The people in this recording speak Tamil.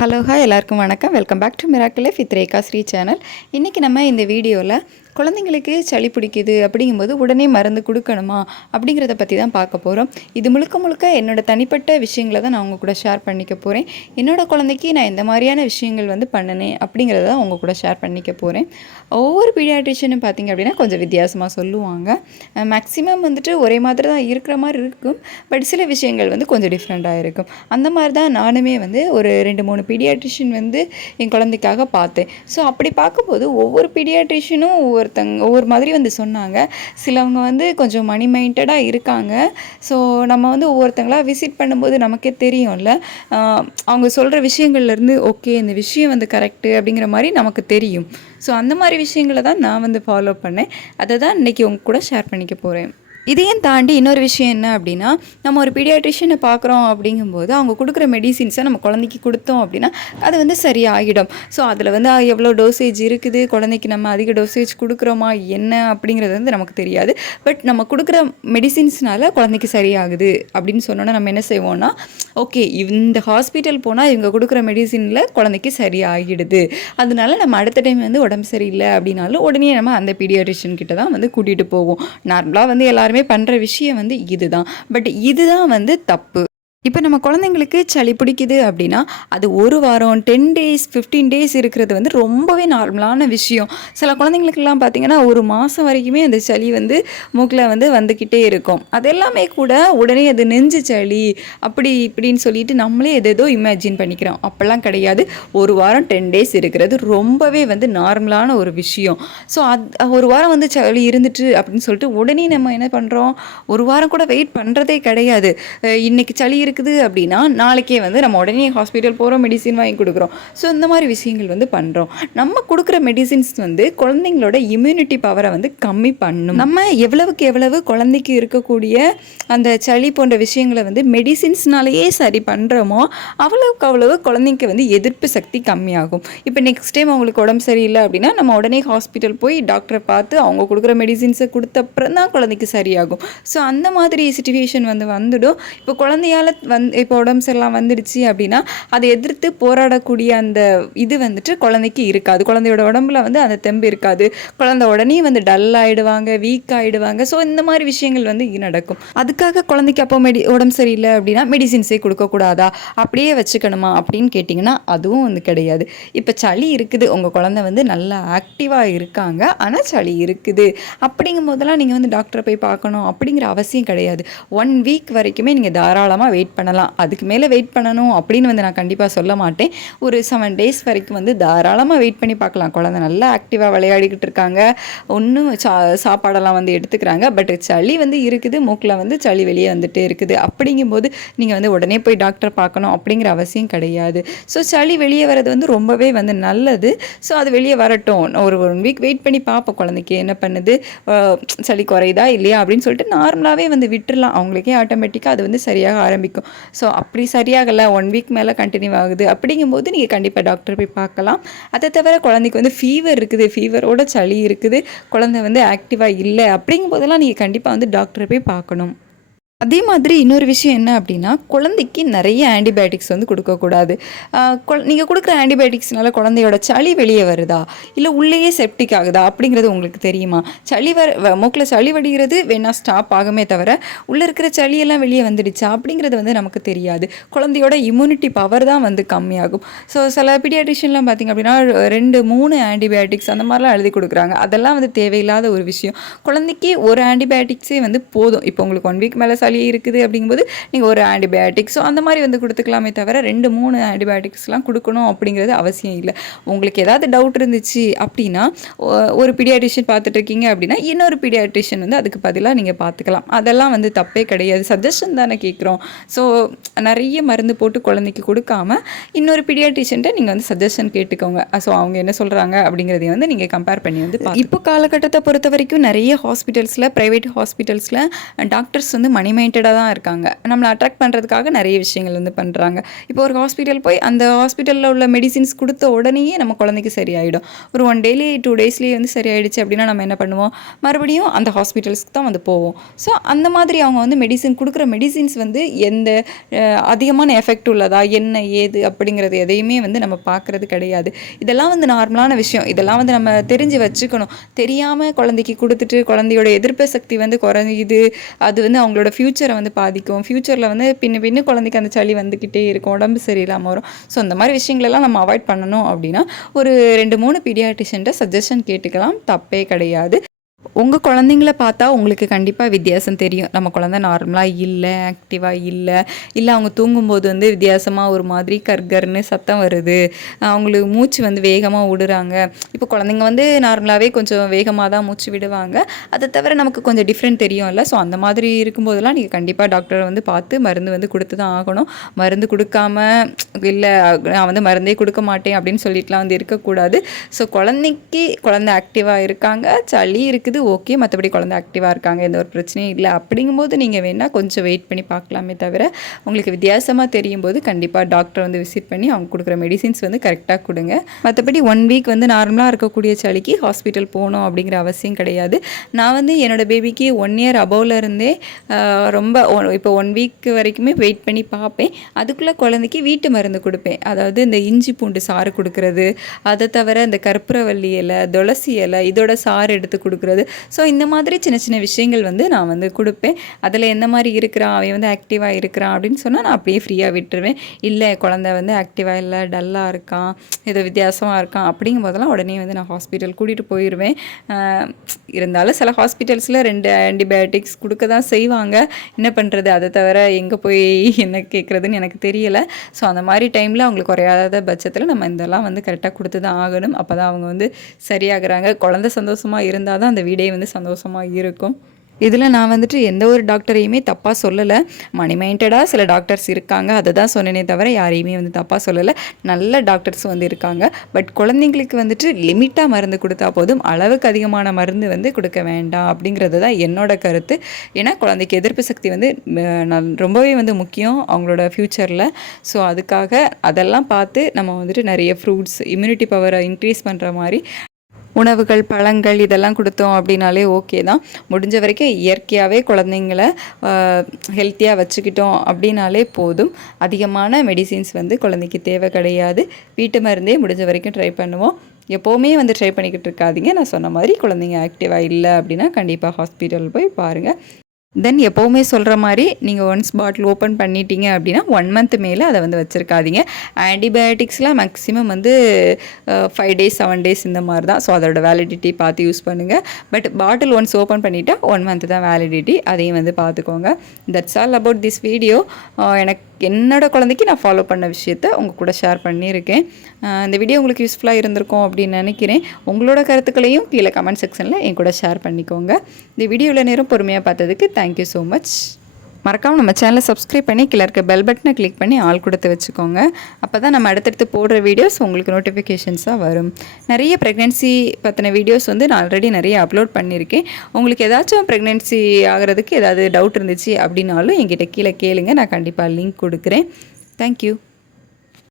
ஹலோ ஹாய் எல்லாருக்கும் வணக்கம். Welcome back to miracle life with Rekha Sri channel. இன்றைக்கி நம்ம இந்த வீடியோவில் குழந்தைங்களுக்கு சளி பிடிக்குது அப்படிங்கும்போது உடனே மருந்து கொடுக்கணுமா அப்படிங்கிறத பற்றி தான் பார்க்க போகிறோம். இது முழுக்க முழுக்க என்னோடய தனிப்பட்ட விஷயங்களை தான் நான் உங்கள் கூட ஷேர் பண்ணிக்க போகிறேன். என்னோடய குழந்தைக்கு நான் இந்த மாதிரியான விஷயங்கள் பண்ணினேன் அப்படிங்கிறத தான் உங்கள் கூட ஷேர் பண்ணிக்க போகிறேன். ஒவ்வொரு பீடியாட்ரிஷியனும் பார்த்திங்க அப்படின்னா கொஞ்சம் வித்தியாசமாக சொல்லுவாங்க. மேக்ஸிமம் ஒரே மாதிரி தான் இருக்கிற மாதிரி இருக்கும். பட் சில விஷயங்கள் கொஞ்சம் டிஃப்ரெண்ட்டாக இருக்கும். அந்த மாதிரி தான் நானுமே ஒரு 2-3 பீடியாட்ரிஷியன் என் குழந்தைக்காக பார்த்தேன். ஸோ அப்படி பார்க்கும்போது ஒவ்வொரு பீடியாட்ரிஷியனும் ஒவ்வொரு மாதிரி சொன்னாங்க. சிலவங்க கொஞ்சம் மணி மைண்டடாக இருக்காங்க. ஸோ நம்ம ஒவ்வொருத்தங்களா விசிட் பண்ணும்போது நமக்கே தெரியும்ல, அவங்க சொல்கிற விஷயங்கள்லேருந்து ஓகே இந்த விஷயம் கரெக்டு அப்படிங்கிற மாதிரி நமக்கு தெரியும். ஸோ அந்த மாதிரி விஷயங்களை தான் நான் ஃபாலோ பண்ணேன். அதை தான் இன்றைக்கி உங்க கூட ஷேர் பண்ணிக்க போகிறேன். இதையும் தாண்டி இன்னொரு விஷயம் என்ன அப்படின்னா, நம்ம ஒரு பீடியாட்ரிஷியனை பார்க்குறோம் அப்படிங்கும்போது அவங்க கொடுக்குற மெடிசின்ஸை நம்ம குழந்தைக்கு கொடுத்தோம் அப்படின்னா அது சரியாகிடும். ஸோ அதில் எவ்வளோ டோசேஜ் இருக்குது, குழந்தைக்கு நம்ம அதிக டோசேஜ் கொடுக்குறோமா என்ன அப்படிங்கிறது நமக்கு தெரியாது. பட் நம்ம கொடுக்குற மெடிசின்ஸ்னால குழந்தைக்கு சரியாகுது அப்படின்னு சொன்னோன்னா நம்ம என்ன செய்வோம்னா, ஓகே இந்த ஹாஸ்பிட்டல் போனால் இவங்க கொடுக்குற மெடிசினில் குழந்தைக்கு சரியாகிடுது, அதனால நம்ம அடுத்த டைம் உடம்பு சரியில்லை அப்படின்னாலும் உடனே நம்ம அந்த பீடியாட்ரிஷியன் கிட்ட தான் கூட்டிகிட்டு போவோம். நார்மலாக எல்லாருமே பண்ணுற விஷயம் இதுதான். பட் இதுதான் தப்பு. இப்போ நம்ம குழந்தைங்களுக்கு சளி பிடிக்குது அப்படின்னா அது ஒரு வாரம் 10 days 15 days இருக்கிறது ரொம்பவே நார்மலான விஷயம். சில குழந்தைங்களுக்கெல்லாம் பார்த்திங்கன்னா ஒரு மாதம் வரைக்குமே அந்த சளி மூக்கில் வந்துக்கிட்டே இருக்கும். அது எல்லாமே கூட உடனே அது நெஞ்சு சளி அப்படி இப்படின்னு சொல்லிட்டு நம்மளே எதேதோ இமேஜின் பண்ணிக்கிறோம். அப்போல்லாம் கிடையாது. ஒரு வாரம் 10 days இருக்கிறது ரொம்பவே நார்மலான ஒரு விஷயம். ஸோ ஒரு வாரம் சளி இருந்துட்டு அப்படின்னு சொல்லிட்டு உடனே நம்ம என்ன பண்ணுறோம், ஒரு வாரம் கூட வெயிட் பண்ணுறதே கிடையாது. இன்றைக்கி சளி இருக்குது அப்படின்னா நாளைக்கே நம்ம உடனே ஹாஸ்பிட்டல் போகிறோம், மெடிசின் வாங்கி கொடுக்குறோம். ஸோ இந்த மாதிரி விஷயங்கள் பண்ணுறோம். நம்ம கொடுக்குற மெடிசின்ஸ் குழந்தைங்களோட இம்யூனிட்டி பவரை கம்மி பண்ணும். நம்ம எவ்வளவுக்கு எவ்வளவு குழந்தைக்கு இருக்கக்கூடிய அந்த சளி போன்ற விஷயங்களை மெடிசின்ஸ்னாலேயே சரி பண்ணுறோமோ அவ்வளவுக்கு அவ்வளவு குழந்தைக்கு எதிர்ப்பு சக்தி கம்மியாகும். இப்போ நெக்ஸ்ட் டைம் அவங்களுக்கு உடம்பு சரியில்லை அப்படின்னா நம்ம உடனே ஹாஸ்பிட்டல் போய் டாக்டரை பார்த்து அவங்க கொடுக்குற மெடிசின்ஸை கொடுத்த அப்புறம் தான் குழந்தைக்கு சரியாகும். ஸோ அந்த மாதிரி சிச்சுவேஷன் வந்துடும். இப்போ குழந்தையால் இப்போ உடம்பு சரியில்லாம் வந்துடுச்சு அப்படின்னா அதை எதிர்த்து போராடக்கூடிய அந்த இது குழந்தைக்கு இருக்காது. குழந்தையோட உடம்புல அந்த தெம்பு இருக்காது. குழந்தை உடனே டல் ஆகிடுவாங்க, வீக் ஆகிடுவாங்க. ஸோ இந்த மாதிரி விஷயங்கள் நடக்கும். அதுக்காக குழந்தைக்கு அப்போ உடம்பு சரியில்லை அப்படின்னா மெடிசின்ஸே கொடுக்கக்கூடாதா, அப்படியே வச்சுக்கணுமா அப்படின்னு கேட்டிங்கன்னா அதுவும் கிடையாது. இப்போ சளி இருக்குது, உங்கள் குழந்தை நல்லா ஆக்டிவாக இருக்காங்க, ஆனால் சளி இருக்குது அப்படிங்கும் போதெல்லாம் நீங்கள் டாக்டரை போய் பார்க்கணும் அப்படிங்கிற அவசியம் கிடையாது. 1 week வரைக்குமே நீங்கள் தாராளமாக வெயிட் பண்ணலாம். அதுக்கு மேலே வெயிட் பண்ணணும் அப்படின்னு நான் கண்டிப்பாக சொல்ல மாட்டேன். ஒரு 7 days வரைக்கும் தாராளமாக வெயிட் பண்ணி பார்க்கலாம். குழந்தை நல்லா ஆக்டிவாக விளையாடிக்கிட்டு இருக்காங்க, ஒன்றும் சாப்பாடெல்லாம் எடுத்துக்கிறாங்க. பட் சளி இருக்குது, மூக்கில் சளி வெளியே வந்துட்டே இருக்குது. அப்படிங்கும்போது நீங்கள் உடனே போய் டாக்டர் பார்க்கணும் அப்படிங்கிற அவசியம் கிடையாது. ஸோ சளி வெளியே வர்றது ரொம்பவே நல்லது. ஸோ அது வெளியே வரட்டும், ஒரு 1 week வெயிட் பண்ணி பார்ப்போம் குழந்தைக்கு என்ன பண்ணுது, சளி குறையுதா இல்லையா அப்படின்னு சொல்லிட்டு நார்மலாகவே விட்டுடலாம். அவங்களுக்கே ஆட்டோமேட்டிக்காக அது சரியாக ஆரம்பிக்கும். ஸோ அப்படி சரியாகலை, 1 week மேலே கண்டினியூ ஆகுது அப்படிங்கும்போது நீங்கள் கண்டிப்பாக டாக்டர் போய் பார்க்கலாம். அதை தவிர குழந்தைக்கு ஃபீவர் இருக்குது, ஃபீவரோட சளி இருக்குது, குழந்தை ஆக்டிவாக இல்லை அப்படிங்கும் போதெல்லாம் நீங்கள் கண்டிப்பாக டாக்டரை போய் பார்க்கணும். அதே மாதிரி இன்னொரு விஷயம் என்ன அப்படின்னா, குழந்தைக்கு நிறைய ஆன்டிபயோட்டிக்ஸ் கொடுக்கக்கூடாது. நீங்கள் கொடுக்குற ஆன்டிபயோட்டிக்ஸ்னால குழந்தையோட சளி வெளியே வருதா இல்லை உள்ளேயே செப்டிக் ஆகுதா அப்படிங்கிறது உங்களுக்கு தெரியுமா? சளி மூக்கில் சளி வடிகிறது வேணால் ஸ்டாப் ஆகுமே தவிர உள்ளே இருக்கிற சளியெல்லாம் வெளியே வந்துடுச்சா அப்படிங்கிறது நமக்கு தெரியாது. குழந்தையோட இம்யூனிட்டி பவர் தான் கம்மியாகும். ஸோ சில பீடியாட்ரிஷியன்லாம் பார்த்திங்க அப்படின்னா 2-3 ஆன்டிபயோட்டிக்ஸ் அந்த மாதிரிலாம் எழுதி கொடுக்குறாங்க. அதெல்லாம் தேவையில்லாத ஒரு விஷயம். குழந்தைக்கு ஒரு ஆன்டிபயோட்டிக்ஸே போதும். இப்போ உங்களுக்கு 1 week மேலே சளி இருக்குது அப்படிங்கும்போது நீங்கள் ஒரு ஆன்டிபயோட்டிக் ஸோ அந்த மாதிரி கொடுத்துக்கலாமே தவிர 2-3 ஆன்டிபயோட்டிக்ஸ்லாம் கொடுக்கணும் அப்படிங்கிறது அவசியம் இல்லை. உங்களுக்கு ஏதாவது டவுட் இருந்துச்சு அப்படின்னா ஒரு பீடியாட்ரிஷியன் பார்த்துட்டு இருக்கீங்க அப்படின்னா இன்னொரு பீடியாட்ரிஷியன் அதுக்கு பதிலாக நீங்கள் பார்த்துக்கலாம். அதெல்லாம் தப்பே கிடையாது. சஜஷன் தானே கேட்குறோம். ஸோ நிறைய மருந்து போட்டு குழந்தைக்கு கொடுக்காம இன்னொரு பீடியாட்ரிஷியன்ட்ட நீங்கள் சஜஷன் கேட்டுக்கோங்க. ஸோ அவங்க என்ன சொல்கிறாங்க அப்படிங்கிறதையும் நீங்கள் கம்பேர் பண்ணி இப்போ காலகட்டத்தை பொறுத்த வரைக்கும் நிறைய ஹாஸ்பிட்டல்ஸில் ப்ரைவேட் ஹாஸ்பிட்டல்ஸில் டாக்டர்ஸ் மணி மைண்டடாக தான் இருக்காங்க. நம்மளை அட்ராக்ட் பண்ணுறதுக்காக நிறைய விஷயங்கள் வந்து பண்ணுறாங்க. இப்போ ஒரு ஹாஸ்பிட்டல் போய் அந்த ஹாஸ்பிட்டலில் உள்ள மெடிசின்ஸ் கொடுத்த உடனேயே நம்ம குழந்தைக்கு சரியாயிடும். ஒரு 1 டேலி 2 டேஸ்லேயே வந்து சரியாயிடுச்சு அப்படின்னா நம்ம என்ன பண்ணுவோம், மறுபடியும் அந்த ஹாஸ்பிட்டல்ஸ்க்கு தான் வந்து போவோம். ஸோ அந்த மாதிரி அவங்க வந்து கொடுக்குற மெடிசின்ஸ் வந்து எந்த அதிகமான எஃபெக்ட் உள்ளதா என்ன ஏது அப்படிங்கிறது எதையுமே வந்து நம்ம பார்க்குறது கிடையாது. இதெல்லாம் வந்து நார்மலான விஷயம். இதெல்லாம் வந்து நம்ம தெரிஞ்சு வச்சுக்கணும். தெரியாமல் குழந்தைக்கு கொடுத்துட்டு குழந்தையோட எதிர்ப்பு சக்தி வந்து குறையுது. அது வந்து அவங்களோட ஃப்யூச்சரை வந்து பாதிக்கும். ஃப்யூச்சரில் வந்து பின்ன குழந்தைக்கு அந்த சளி வந்துக்கிட்டே இருக்கும், உடம்பு சரியில்லாமல் வரும். ஸோ அந்த மாதிரி விஷயங்களெல்லாம் நம்ம அவாய்ட் பண்ணணும் அப்படின்னா ஒரு 2-3 பீடியாட்ரிஷியன்ட்ட சஜஷன் கேட்டுக்கலாம், தப்பே கிடையாது. உங்கள் குழந்தைங்கள பார்த்தா உங்களுக்கு கண்டிப்பாக வித்தியாசம் தெரியும். நம்ம குழந்தை நார்மலாக இல்லை, ஆக்டிவாக இல்லை அவங்க தூங்கும்போது வந்து வித்தியாசமாக ஒரு மாதிரி கர்கர்னு சத்தம் வருது, அவங்களுக்கு மூச்சு வந்து வேகமாக விடுறாங்க. இப்போ குழந்தைங்க வந்து நார்மலாகவே கொஞ்சம் வேகமாக தான் மூச்சு விடுவாங்க. அதை தவிர நமக்கு கொஞ்சம் டிஃப்ரெண்ட் தெரியும்ல. ஸோ அந்த மாதிரி இருக்கும்போதெல்லாம் நீங்கள் கண்டிப்பாக டாக்டரை வந்து பார்த்து மருந்து வந்து கொடுத்து தான் ஆகணும். மருந்து கொடுக்காம இல்லை நான் வந்து மருந்தே கொடுக்க மாட்டேன் அப்படின்னு சொல்லிட்டுலாம் வந்து இருக்கக்கூடாது. ஸோ குழந்தை ஆக்டிவாக இருக்காங்க, சளி இருக்குது, ஓகே, மற்றபடி குழந்தை ஆக்டிவாக இருக்காங்க, எந்த ஒரு பிரச்சனையும் இல்லை அப்படிங்கும்போது நீங்கள் வேணால் கொஞ்சம் வெயிட் பண்ணி பார்க்கலாமே தவிர உங்களுக்கு வித்தியாசமாக தெரியும் போது கண்டிப்பாக டாக்டரை வந்து விசிட் பண்ணி அவங்க கொடுக்குற மெடிசின்ஸ் வந்து கரெக்டாக கொடுங்க. மற்றபடி 1 வீக் வந்து நார்மலாக இருக்கக்கூடிய சளிக்கு ஹாஸ்பிட்டல் போகணும் அப்படிங்கிற அவசியம் கிடையாது. நான் வந்து என்னோடய பேபிக்கு 1 இயர் அபோவில் இருந்தே ரொம்ப இப்போ 1 வீக் வரைக்குமே வெயிட் பண்ணி பார்ப்பேன். அதுக்குள்ளே குழந்தைக்கு வீட்டு மருந்து கொடுப்பேன். அதாவது இந்த இஞ்சி பூண்டு சாறு கொடுக்குறது, அதை தவிர இந்த கற்பூரவள்ளி இலை, துளசி இலை இதோட சாறு எடுத்து கொடுக்குறது. ஸோ இந்த மாதிரி சின்ன சின்ன விஷயங்கள் வந்து நான் வந்து கொடுப்பேன். அதில் எந்த மாதிரி இருக்கிறான், அவன் வந்து ஆக்டிவாக இருக்கிறான் அப்படின்னு சொன்னால் நான் அப்படியே ஃப்ரீயாக விட்டுருவேன். இல்லை குழந்தை வந்து ஆக்டிவாக இல்லை, டல்லாக இருக்கான், ஏதோ வித்தியாசமாக இருக்கான் அப்படிங்கும் போதெல்லாம் உடனே வந்து நான் ஹாஸ்பிட்டல் கூட்டிகிட்டு போயிடுவேன். இருந்தாலும் சில ஹாஸ்பிட்டல்ஸில் 2 ஆன்டிபயோட்டிக்ஸ் கொடுக்க தான் செய்வாங்க. என்ன பண்ணுறது, அதை தவிர எங்கே போய் என்ன கேட்குறதுன்னு எனக்கு தெரியலை. ஸோ அந்த மாதிரி டைமில் அவங்களுக்கு குறையாத பட்சத்தில் நம்ம இதெல்லாம் வந்து கரெக்டாக கொடுத்து தான் ஆகணும். அப்போ தான் அவங்க வந்து சரியாகிறாங்க. குழந்தை சந்தோஷமாக இருந்தால் தான் அந்த வீடே வந்து சந்தோஷமாக இருக்கும். இதில் நான் வந்துட்டு எந்த ஒரு டாக்டரையுமே தப்பாக சொல்லலை. மணி மைண்டடாக சில டாக்டர்ஸ் இருக்காங்க, அதை தான் சொன்னேனே தவிர யாரையுமே வந்து தப்பாக சொல்லலை. நல்ல டாக்டர்ஸ் வந்து இருக்காங்க. பட் குழந்தைங்களுக்கு வந்துட்டு லிமிட்டாக மருந்து கொடுத்தா போதும், அளவுக்கு அதிகமான மருந்து வந்து கொடுக்க வேண்டாம் அப்படிங்கிறது தான் என்னோட கருத்து. ஏன்னா குழந்தைக்கு எதிர்ப்பு சக்தி வந்து ரொம்பவே வந்து முக்கியம் அவங்களோட ஃப்யூச்சரில். ஸோ அதுக்காக அதெல்லாம் பார்த்து நம்ம வந்துட்டு நிறைய ஃப்ரூட்ஸ், இம்யூனிட்டி பவரை இன்க்ரீஸ் பண்ணுற மாதிரி உணவுகள், பழங்கள் இதெல்லாம் கொடுத்தோம் அப்படின்னாலே ஓகே தான். முடிஞ்ச வரைக்கும் இயற்கையாகவே குழந்தைங்கள ஹெல்த்தியாக வச்சுக்கிட்டோம் அப்படின்னாலே போதும். அதிகமான மெடிசின்ஸ் வந்து குழந்தைக்கு தேவை கிடையாது. வீட்டு மருந்தே முடிஞ்ச வரைக்கும் ட்ரை பண்ணுவோம். எப்போவுமே வந்து ட்ரை பண்ணிக்கிட்டு இருக்காதீங்க. நான் சொன்ன மாதிரி குழந்தைங்க ஆக்டிவாக இல்லை அப்படின்னா கண்டிப்பாக ஹாஸ்பிட்டல் போய் பாருங்கள். தென் எப்போவுமே சொல்கிற மாதிரி நீங்கள் ஒன்ஸ் பாட்டில் ஓப்பன் பண்ணிட்டீங்க அப்படின்னா 1 மந்த் மேலே அதை வந்து வச்சுருக்காதீங்க. ஆன்டிபயோட்டிக்ஸ்லாம் மேக்ஸிமம் வந்து 5 டேஸ் 7 டேஸ் இந்த மாதிரி தான். ஸோ அதோட வேலிடிட்டி பார்த்து யூஸ் பண்ணுங்கள். பட் பாட்டில் ஒன்ஸ் ஓப்பன் பண்ணிட்டா 1 மந்த் தான் வேலிடிட்டி, அதையும் வந்து பார்த்துக்கோங்க. That's all about this video. எனக்கு என்னோடய குழந்தைக்கு நான் ஃபாலோ பண்ண விஷயத்த உங்கள் கூட ஷேர் பண்ணியிருக்கேன். இந்த வீடியோ உங்களுக்கு யூஸ்ஃபுல்லாக இருந்திருக்கும் அப்படின்னு நினைக்கிறேன். உங்களோட கருத்துக்களையும் கீழே கமெண்ட் செக்ஷனில் என் கூட ஷேர் பண்ணிக்கோங்க. இந்த வீடியோவில் நேரம் பொறுமையாக பார்த்ததுக்கு தேங்க்யூ ஸோ மச். மறக்காமல் நம்ம சேனலை சப்ஸ்கிரைப் பண்ணி கீழே இருக்க பெல் பட்டனை கிளிக் பண்ணி ஆல் கொடுத்து வச்சுக்கோங்க. அப்போ தான் நம்ம அடுத்தடுத்து போடுற வீடியோஸ் உங்களுக்கு நோட்டிஃபிகேஷன்ஸாக வரும். நிறைய ப்ரெக்னென்சி பற்றின வீடியோஸ் வந்து நான் ஆல்ரெடி நிறைய அப்லோட் பண்ணியிருக்கேன். உங்களுக்கு ஏதாச்சும் ப்ரெக்னென்சி ஆகிறதுக்கு ஏதாவது டவுட் இருந்துச்சு அப்படின்னாலும் என்கிட்ட கீழே கேளுங்க, நான் கண்டிப்பாக லிங்க் கொடுக்குறேன். தேங்க்யூ.